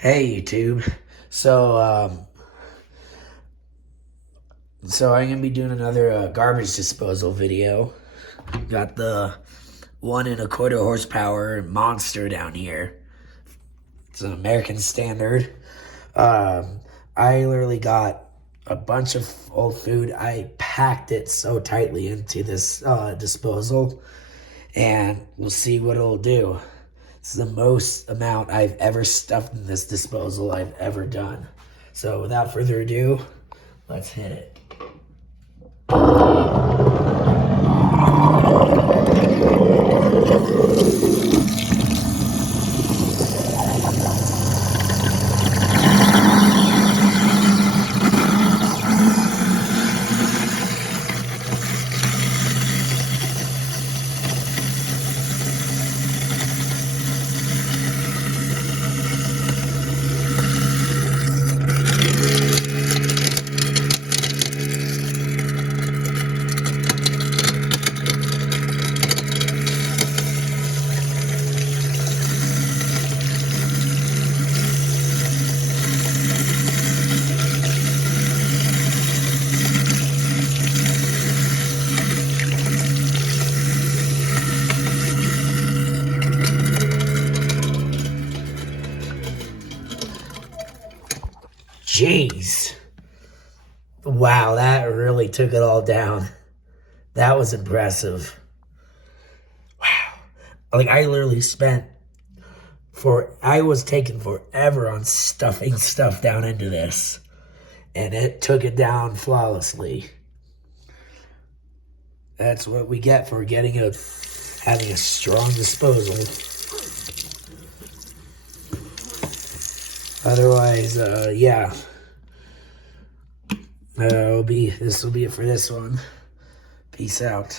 Hey YouTube. So I'm gonna be doing another garbage disposal video. Got the 1.25 horsepower monster down here. It's an American Standard. I literally got a bunch of old food. I packed it so tightly into this disposal, and we'll see what it'll do. It's the most amount I've ever stuffed in this disposal I've ever done. So without further ado, let's hit it. Jeez. Wow, that really took it all down. That was impressive. Wow. Like, I literally I was taking forever on stuffing stuff down into this, and it took it down flawlessly. That's what we get for having a strong disposal. Otherwise, yeah. This will be it for this one. Peace out.